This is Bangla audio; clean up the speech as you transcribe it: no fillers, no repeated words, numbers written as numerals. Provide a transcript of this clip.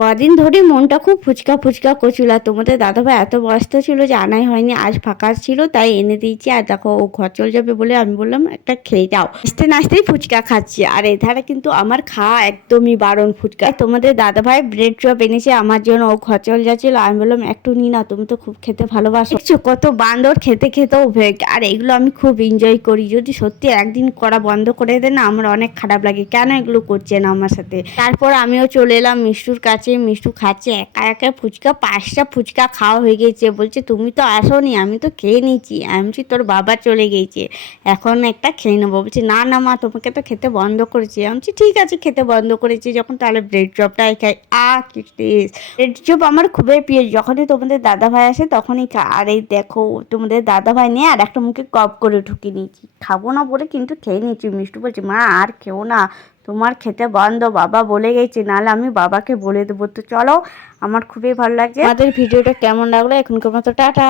কদিন ধরে মনটা খুব ফুচকা ফুচকা করছিল, আর তোমাদের দাদাভাই এত ব্যস্ত ছিল যে আনাই হয়নি। আজ ফাঁকা ছিল তাই এনে দিয়েছি। আর দেখো ও ঘর চলে যাবে বলে আমি বললাম একটা খেয়ে যাও। নাচতে নাচতেই ফুচকা খাচ্ছি, আর এধারে কিন্তু আমার খাওয়া একদমই বারণ ফুচকা। তোমাদের দাদাভাই ব্রেড চপ এনেছে আমার জন্য, ও ঘর চলে যাচ্ছিল। আমি বললাম একটু নি না, তুমি তো খুব খেতে ভালোবাসো। দেখছো কত বান্দর খেতে খেতেও ভেগ। আর এগুলো আমি খুব এনজয় করি। যদি সত্যি একদিন করা বন্ধ করে দেয় না, আমার অনেক খারাপ লাগে, কেন এগুলো করছে না আমার সাথে। তারপর আমিও চলে এলাম মিষ্টুর কাছে। মিষ্টু খাচ্ছে একা একা ফুচকা, 5টা ফুচকা খাওয়া হয়ে গেছে। বলছে তুমি তো আসোনি, আমি তো খেয়ে নিয়েছি। আমি বলছি তোর বাবা চলে গেছে, এখন একটা খেয়ে নেবো। বলছি না না মা, তোমাকে তো খেতে বন্ধ করেছি। আমি বলছি ঠিক আছে, খেতে বন্ধ করেছি যখন তাহলে ব্রেড চপটাই খাই। কি টেস্ট! ব্রেড চপ আমার খুবই প্রিয়, যখনই তোমাদের দাদা ভাই আসে তখনই খাই। আর এই দেখো তোমাদের দাদা ভাই নিয়ে আর একটা মুখে কপ করে ঢুকিয়ে নিয়েছি, খাবো না বলে কিন্তু খেয়ে নিয়েছি। মিষ্টু বলছে মা আর খেও না, তোমার খেতে বন্ধ, বাবা বলে গেছে, নাহলে আমি বাবাকে বলে দেবো। তো চলো, আমার খুবই ভালো লাগছে। আমাদের ভিডিওটা কেমন লাগলো এখনকার মতো টাটা।